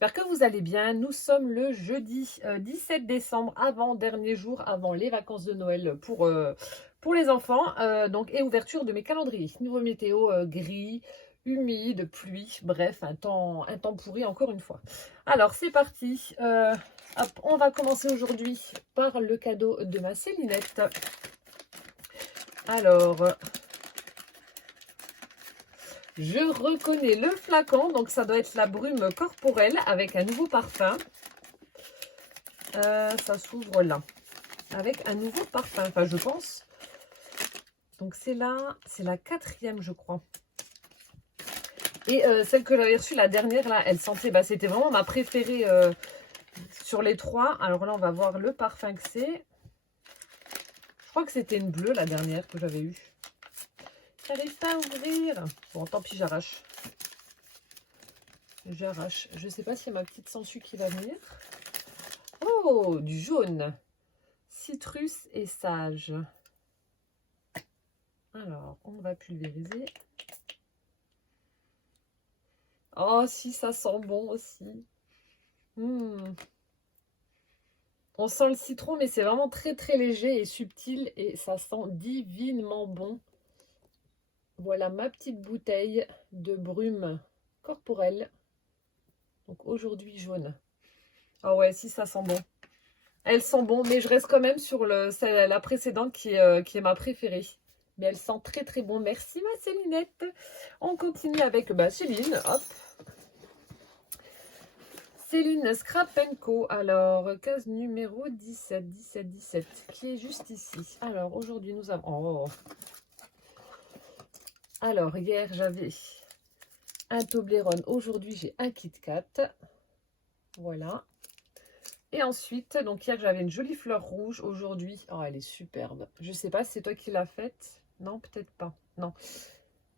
j'espère que vous allez bien. Nous sommes le jeudi 17 décembre, avant-dernier jour, avant les vacances de Noël pour les enfants. Donc, et ouverture de mes calendriers. Nouveau météo gris, humide, pluie, bref, un temps pourri encore une fois. Alors, c'est parti. Hop, on va commencer aujourd'hui par le cadeau de ma Célinette. Alors, je reconnais le flacon, donc ça doit être la brume corporelle avec un nouveau parfum. Ça s'ouvre là, avec un nouveau parfum, enfin je pense. Donc c'est là, c'est la 4e je crois. Et celle que j'avais reçue la dernière là, elle sentait, bah, c'était vraiment ma préférée sur les 3. Alors là on va voir le parfum que c'est. Je crois que c'était une bleue la dernière que j'avais eue. J'arrive pas à ouvrir. Bon tant pis, j'arrache. J'arrache. Je sais pas s'il y a ma petite sangsue qui va venir. Oh, du jaune. Citrus et sage. Alors, on va pulvériser. Oh, si, ça sent bon aussi. On sent le citron, mais c'est vraiment très très léger et subtil. Et ça sent divinement bon. Voilà ma petite bouteille de brume corporelle. Donc aujourd'hui jaune. Ah ouais, si, ça sent bon. Elle sent bon, mais je reste quand même sur la précédente qui est ma préférée. Mais elle sent très très bon. Merci ma Célinette. On continue avec Céline. Hop. Céline Scrap Co. Alors, case numéro 17, 17, 17, qui est juste ici. Alors, aujourd'hui, nous avons... Oh. Alors, hier, j'avais un Toblerone. Aujourd'hui, j'ai un Kit Kat. Voilà. Et ensuite, donc hier, j'avais une jolie fleur rouge. Aujourd'hui, oh, elle est superbe. Je sais pas si c'est toi qui l'as faite. Non, peut-être pas. Non.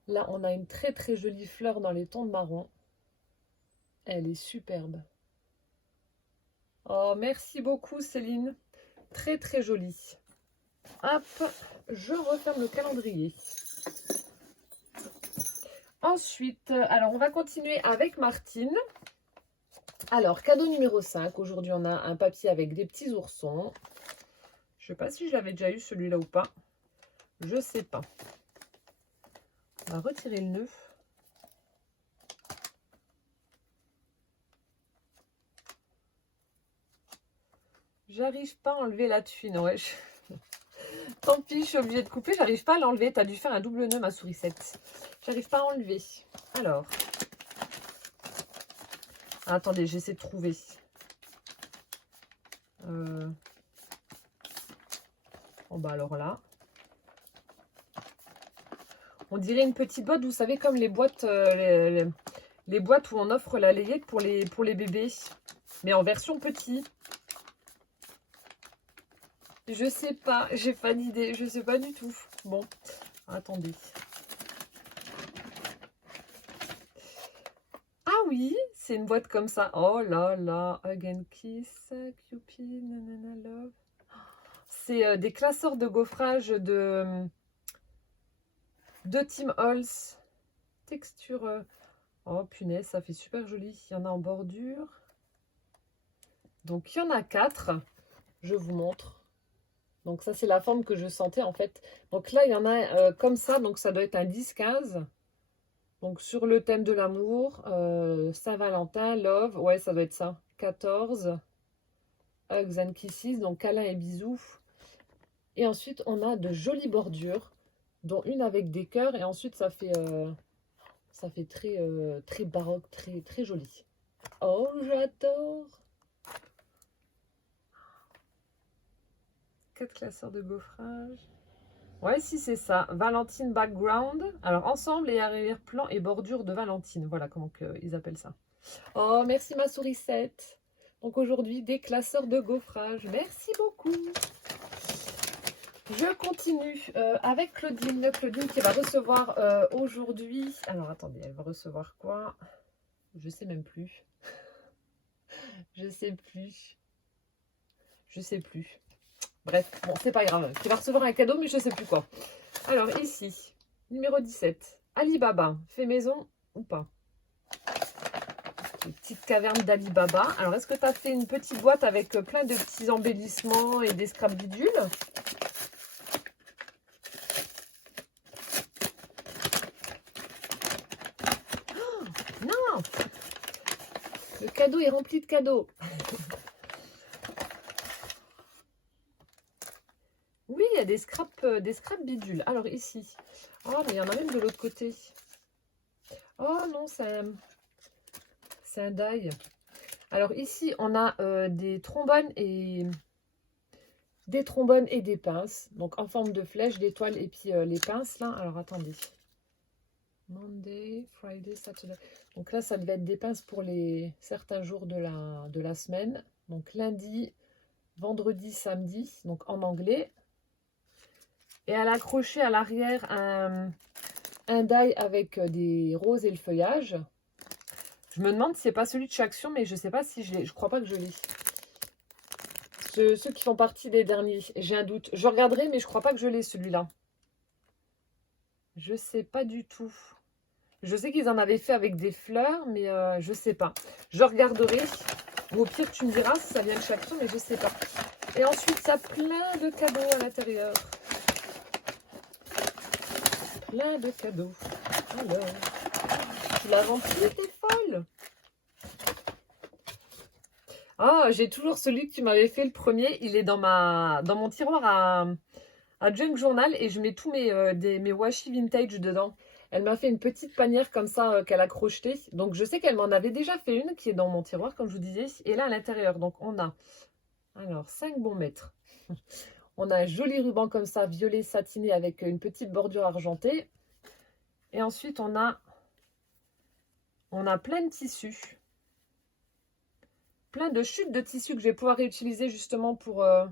Là, on a une très, très jolie fleur dans les tons de marron. Elle est superbe. Oh, merci beaucoup, Céline. Très, très jolie. Hop, je referme le calendrier. Ensuite, alors, on va continuer avec Martine. Alors, cadeau numéro 5. Aujourd'hui, on a un papier avec des petits oursons. Je ne sais pas si je l'avais déjà eu celui-là ou pas. Je ne sais pas. On va retirer le nœud. J'arrive pas à enlever la tuile. Ouais. Tant pis, je suis obligée de couper. J'arrive pas à l'enlever. Tu as dû faire un double nœud, ma sourisette. J'arrive pas à enlever. Alors. Attendez, j'essaie de trouver. Bon, bah alors là. On dirait une petite boîte, vous savez, comme les boîtes, les boîtes où on offre la layette pour les bébés. Mais en version petit. Je sais pas, j'ai pas d'idée, je sais pas du tout. Bon, attendez. Ah oui, c'est une boîte comme ça. Oh là là, Hug and Kiss, Cupid, nanana love. C'est des classeurs de gaufrage de Tim Holtz. Texture. Oh punaise, ça fait super joli. Il y en a en bordure. Donc il y en a 4. Je vous montre. Donc ça c'est la forme que je sentais en fait. Donc là il y en a comme ça, donc ça doit être un 10-15. Donc sur le thème de l'amour, Saint-Valentin, Love, ouais ça doit être ça. 14, Hugs and Kisses, donc câlins et bisous. Et ensuite on a de jolies bordures, dont une avec des cœurs et ensuite ça fait très, très baroque, très, très joli. Oh j'adore! 4 classeurs de gaufrage. Ouais, si c'est ça. Valentine background. Alors, ensemble et arrière-plan et bordure de Valentine. Voilà comment ils appellent ça. Oh, merci ma sourisette. Donc aujourd'hui, des classeurs de gaufrage. Merci beaucoup. Je continue avec Claudine. Claudine qui va recevoir aujourd'hui... Alors, attendez, elle va recevoir quoi? Je sais même plus. Je sais plus. Je sais plus. Bref, bon, c'est pas grave. Tu vas recevoir un cadeau, mais je sais plus quoi. Alors, ici, numéro 17. Alibaba, fait maison ou pas? Les petites cavernes d'Ali Baba. Alors, est-ce que tu as fait une petite boîte avec plein de petits embellissements et des scraps bidules? Oh, non! Le cadeau est rempli de cadeaux. Oui, il y a des scraps bidules. Alors, ici. Oh, mais il y en a même de l'autre côté. Oh non, c'est un die. Alors ici, on a des trombones et des pinces. Donc en forme de flèche, d'étoiles et puis les pinces là. Alors attendez. Monday, Friday, Saturday. Donc là, ça devait être des pinces pour certains jours de la semaine. Donc lundi, vendredi, samedi. Donc en anglais. Et elle a accroché à l'arrière un die avec des roses et le feuillage. Je me demande si c'est pas celui de Chaction, mais je sais pas si je l'ai. Je crois pas que je l'ai. Ceux qui font partie des derniers. J'ai un doute. Je regarderai, mais je crois pas que je l'ai celui-là. Je sais pas du tout. Je sais qu'ils en avaient fait avec des fleurs, mais je sais pas. Je regarderai. Ou au pire, tu me diras si ça vient de Chaction, mais je sais pas. Et ensuite, ça a plein de cadeaux à l'intérieur. Plein de cadeaux. Alors, tu l'as rempli, t'es folle. Ah, j'ai toujours celui que tu m'avais fait le premier. Il est dans mon tiroir à Junk Journal et je mets tous mes washi vintage dedans. Elle m'a fait une petite panière comme ça qu'elle a crochetée. Donc je sais qu'elle m'en avait déjà fait une qui est dans mon tiroir, comme je vous disais. Et là à l'intérieur, donc on a alors 5 bons mètres. On a un joli ruban comme ça, violet satiné avec une petite bordure argentée. Et ensuite on a plein de tissus. Plein de chutes de tissus que je vais pouvoir réutiliser justement pour... Ah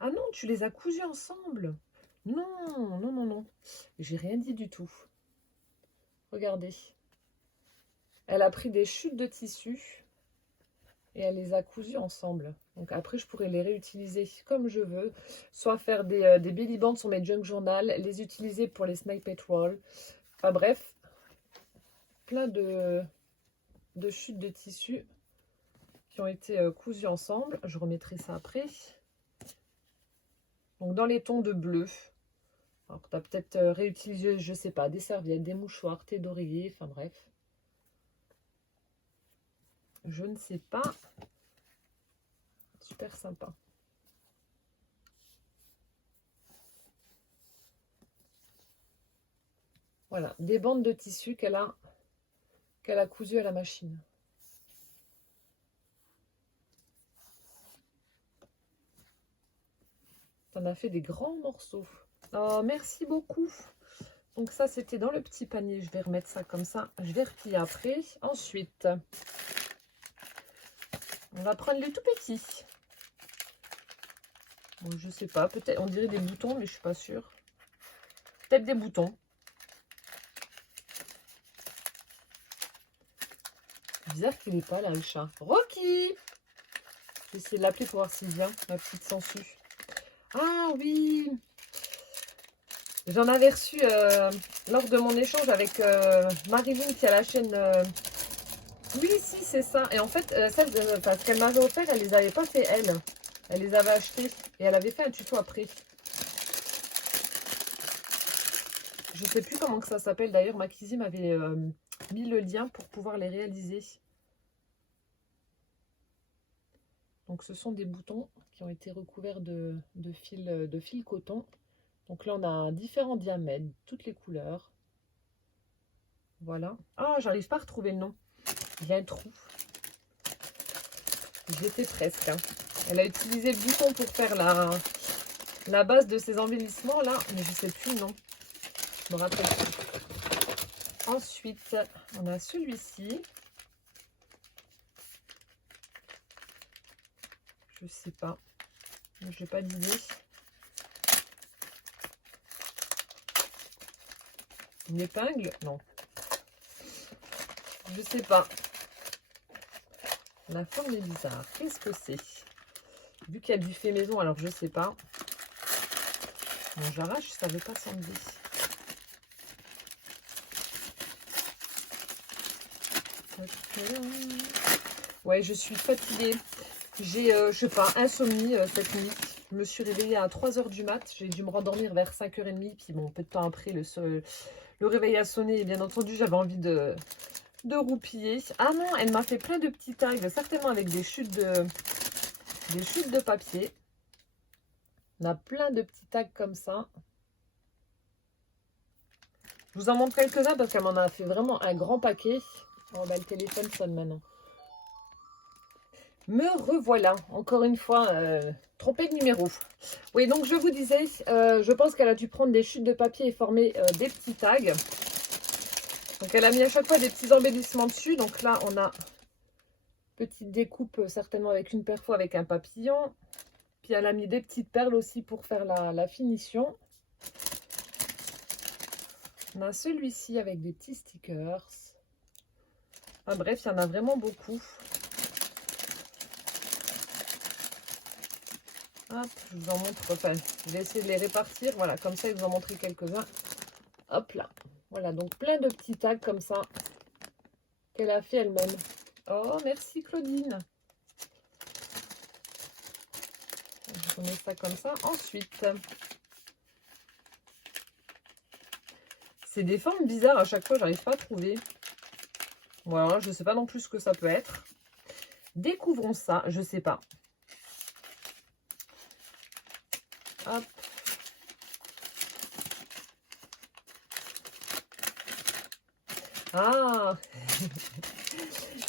non, tu les as cousus ensemble. Non, non, non, non. J'ai rien dit du tout. Regardez. Elle a pris des chutes de tissus et elle les a cousus ensemble. Donc après, je pourrais les réutiliser comme je veux. Soit faire des belly bands sur mes junk journal, les utiliser pour les snippet roll. Enfin bref, plein de chutes de tissus qui ont été cousus ensemble. Je remettrai ça après. Donc dans les tons de bleu. Alors tu as peut-être réutilisé, je sais pas, des serviettes, des mouchoirs, thé d'oreiller, enfin bref. Je ne sais pas. Super sympa. Voilà, des bandes de tissu qu'elle a cousues à la machine. T'en as fait des grands morceaux. Oh, merci beaucoup. Donc ça, c'était dans le petit panier. Je vais remettre ça comme ça. Je vais replier après. Ensuite, on va prendre les tout petits. Bon, je sais pas. Peut-être, on dirait des boutons, mais je suis pas sûre. Peut-être des boutons. Bizarre qu'il n'est pas là, le chat. Rocky! Je vais essayer de l'appeler pour voir s'il vient, ma petite sangsue. Ah oui! J'en avais reçu lors de mon échange avec Marilyn qui a la chaîne... Oui, si, c'est ça. Et en fait, ce qu'elle m'avait offert, elle les avait pas fait, elle. Elle les avait achetés. Et elle avait fait un tuto après. Je sais plus comment que ça s'appelle. D'ailleurs, ma cuisine m'avait mis le lien pour pouvoir les réaliser. Donc, ce sont des boutons qui ont été recouverts de fil coton. Donc là, on a différents diamètres, toutes les couleurs. Voilà. Ah, j'arrive pas à retrouver le nom. Il y a un trou. J'étais presque. Hein. Elle a utilisé le bouton pour faire la base de ces embellissements là, mais je sais plus le nom. Je me rappelle plus. Ensuite, on a celui-ci. Je sais pas. J'ai pas d'idée. Une épingle? Non. Je sais pas. La forme est bizarre. Qu'est-ce que c'est? Vu qu'il y a du fait maison, alors je sais pas. Bon, j'arrache, ça ne veut pas s'enlever. Ouais, je suis fatiguée. J'ai, je sais pas, insomnie cette nuit. Je me suis réveillée à 3 h du mat. J'ai dû me rendormir vers 5 h 30. Puis bon, peu de temps après, le réveil a sonné. Et bien entendu, j'avais envie de roupiller. Ah non, elle m'a fait plein de petits tags, certainement avec des chutes de papier. On a plein de petits tags comme ça. Je vous en montre quelques-uns parce qu'elle m'en a fait vraiment un grand paquet. Oh bah le téléphone sonne maintenant. Me revoilà, encore une fois, trompée de numéro. Oui, donc je vous disais, je pense qu'elle a dû prendre des chutes de papier et former des petits tags. Donc elle a mis à chaque fois des petits embellissements dessus. Donc là, on a petite découpe, certainement avec une perfo avec un papillon. Puis elle a mis des petites perles aussi pour faire la finition. On a celui-ci avec des petits stickers. Enfin, bref, il y en a vraiment beaucoup. Hop, je vous en montre, enfin, je vais essayer de les répartir. Voilà, comme ça, je vous en montrer quelques-uns. Hop là. Voilà, donc plein de petits tags comme ça qu'elle a fait elle-même. Oh, merci Claudine. Je remets ça comme ça. Ensuite, c'est des formes bizarres à chaque fois, j'arrive pas à trouver. Voilà, je sais pas non plus ce que ça peut être. Découvrons ça, je sais pas. Hop. Ah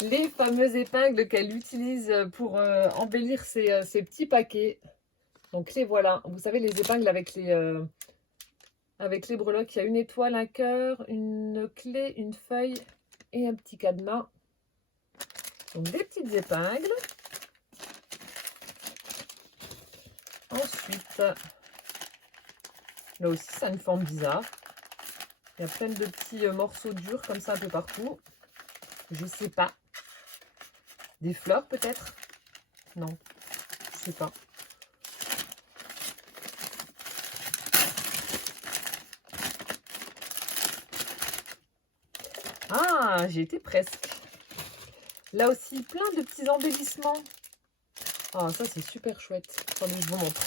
les fameuses épingles qu'elle utilise pour embellir ses petits paquets. Donc les voilà. Vous savez, les épingles avec les breloques, il y a une étoile, un cœur, une clé, une feuille et un petit cadenas. Donc des petites épingles. Ensuite, là aussi, ça a une forme bizarre. Il y a plein de petits morceaux durs comme ça un peu partout. Je sais pas. Des fleurs peut-être? Non, je sais pas. Ah, j'ai été presque. Là aussi, plein de petits embellissements. Ah, ça c'est super chouette. Attendez, je vous montre.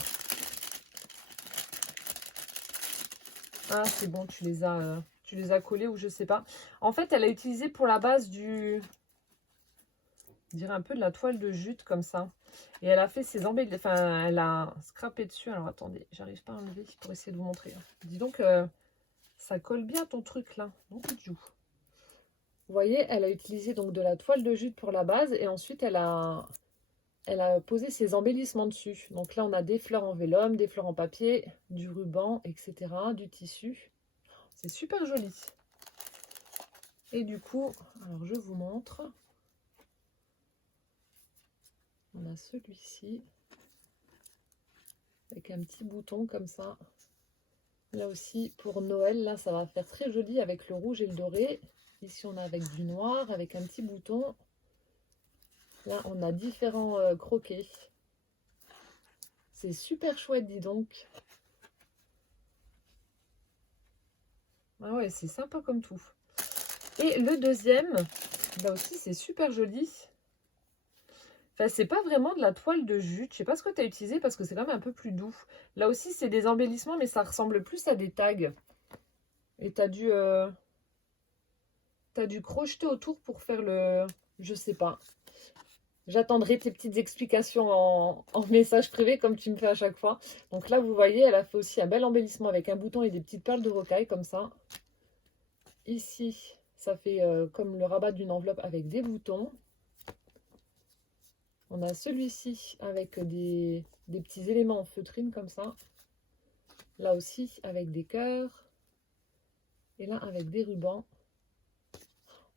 Ah, c'est bon, tu les as collés ou je sais pas. En fait, elle a utilisé pour la base je dirais un peu de la toile de jute comme ça. Et elle a fait ses embellissements, enfin, elle a scrapé dessus. Alors, attendez, j'arrive pas à enlever pour essayer de vous montrer. Dis donc, ça colle bien ton truc là. Donc, vous voyez, elle a utilisé donc de la toile de jute pour la base et ensuite elle a posé ses embellissements dessus. Donc là, on a des fleurs en vélum, des fleurs en papier, du ruban, etc., du tissu. C'est super joli. Et du coup, alors je vous montre. On a celui-ci avec un petit bouton comme ça. Là aussi, pour Noël, là, ça va faire très joli avec le rouge et le doré. Ici, on a avec du noir, avec un petit bouton. Là, on a différents croquets. C'est super chouette, dis donc. Ah ouais, c'est sympa comme tout. Et le deuxième, là aussi, c'est super joli. Enfin, c'est pas vraiment de la toile de jute. Je sais pas ce que tu as utilisé parce que c'est quand même un peu plus doux. Là aussi, c'est des embellissements, mais ça ressemble plus à des tags. Et tu as dû crocheter autour pour faire le... Je sais pas. J'attendrai tes petites explications en message privé comme tu me fais à chaque fois. Donc là, vous voyez, elle a fait aussi un bel embellissement avec un bouton et des petites perles de rocaille comme ça. Ici, ça fait comme le rabat d'une enveloppe avec des boutons. On a celui-ci avec des petits éléments en feutrine comme ça. Là aussi avec des cœurs. Et là avec des rubans.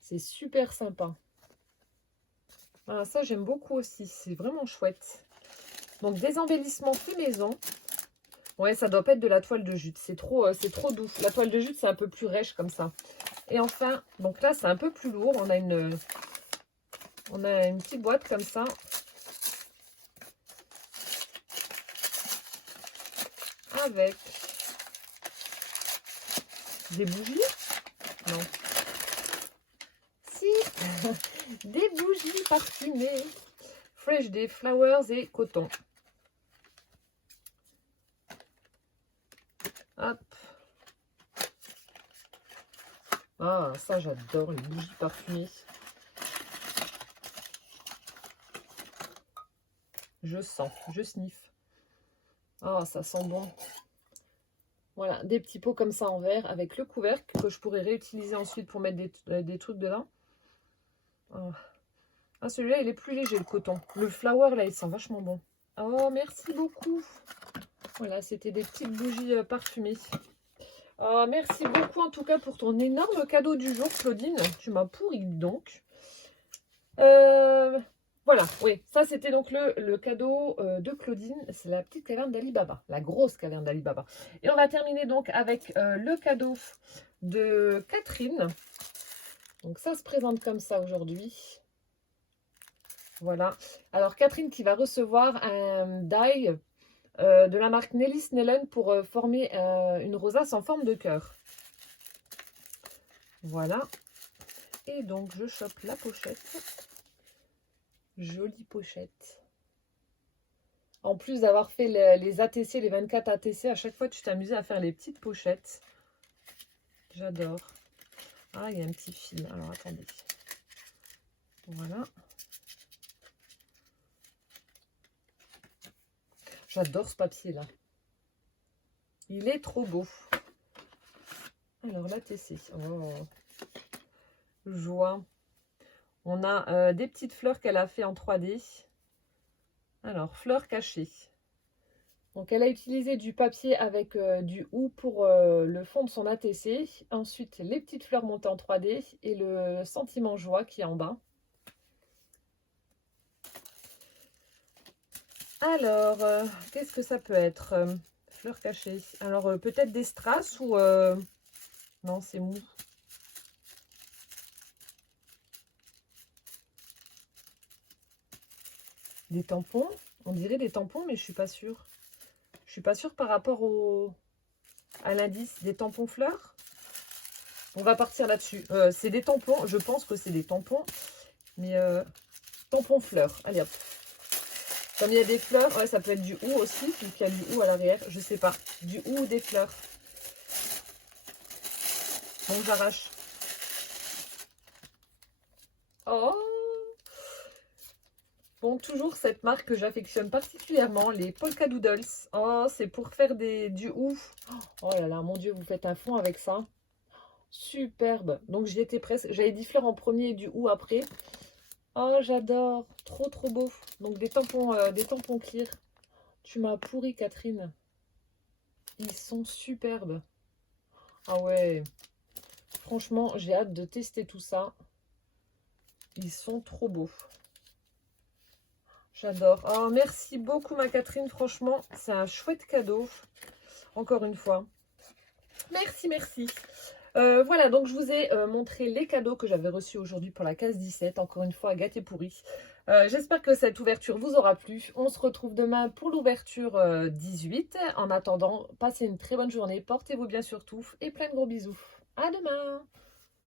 C'est super sympa. Voilà, ça j'aime beaucoup aussi. C'est vraiment chouette. Donc des embellissements faits maison. Ouais, ça doit pas être de la toile de jute. C'est trop doux. La toile de jute, c'est un peu plus rêche comme ça. Et enfin, donc là, c'est un peu plus lourd. On a une petite boîte comme ça. Avec des bougies. Non. Si, Des bougies parfumées. Fresh Day, Flowers et coton. Hop. Ah, ça j'adore, les bougies parfumées. Je sens, je sniffe. Ah, ça sent bon. Voilà, des petits pots comme ça en verre avec le couvercle que je pourrais réutiliser ensuite pour mettre des trucs dedans. Ah, celui-là, il est plus léger, le coton. Le flower, là, il sent vachement bon. Oh, merci beaucoup. Voilà, c'était des petites bougies parfumées. Oh, merci beaucoup, en tout cas, pour ton énorme cadeau du jour, Claudine. Tu m'as pourri, donc. Voilà, oui, ça c'était donc le cadeau de Claudine, c'est la petite caverne d'Ali Baba, la grosse caverne d'Ali Baba. Et on va terminer donc avec le cadeau de Catherine. Donc ça se présente comme ça aujourd'hui. Voilà. Alors Catherine qui va recevoir un die de la marque Nelly Snellen pour former une rosace en forme de cœur. Voilà. Et donc je chope la pochette. Jolie pochette. En plus d'avoir fait les ATC, les 24 ATC, à chaque fois tu t'amusais à faire les petites pochettes. J'adore. Ah, il y a un petit fil. Alors attendez. Voilà. J'adore ce papier là. Il est trop beau. Alors l'ATC. Oh. Joie. On a des petites fleurs qu'elle a fait en 3D. Alors, fleurs cachées. Donc, elle a utilisé du papier avec du hou pour le fond de son ATC. Ensuite, les petites fleurs montées en 3D et le sentiment joie qui est en bas. Alors, qu'est-ce que ça peut être? Fleurs cachées. Alors, peut-être des strass ou... Non, c'est mou. Des tampons. On dirait des tampons, mais je suis pas sûre. Je suis pas sûre par rapport à l'indice. Des tampons fleurs. On va partir là-dessus. C'est des tampons. Je pense que c'est des tampons. Mais tampons fleurs. Allez hop. Comme il y a des fleurs, ouais, ça peut être du hou aussi. Vu qu'il y a du hou à l'arrière. Je sais pas. Du hou ou des fleurs. Bon, j'arrache. Oh! Bon, toujours cette marque que j'affectionne particulièrement, les Polka Doodles. Oh, c'est pour faire du hou. Oh là là, mon Dieu, vous faites un fond avec ça. Superbe. Donc, j'y étais presque. J'avais dit fleurs en premier et du hou après. Oh, j'adore. Trop, trop beau. Donc, des tampons clear. Tu m'as pourri, Catherine. Ils sont superbes. Ah ouais. Franchement, j'ai hâte de tester tout ça. Ils sont trop beaux. J'adore. Oh, merci beaucoup, ma Catherine. Franchement, c'est un chouette cadeau. Encore une fois. Merci, merci. Voilà, donc je vous ai montré les cadeaux que j'avais reçus aujourd'hui pour la case 17. Encore une fois, gâté pourri. J'espère que cette ouverture vous aura plu. On se retrouve demain pour l'ouverture 18. En attendant, passez une très bonne journée. Portez-vous bien surtout et plein de gros bisous. À demain!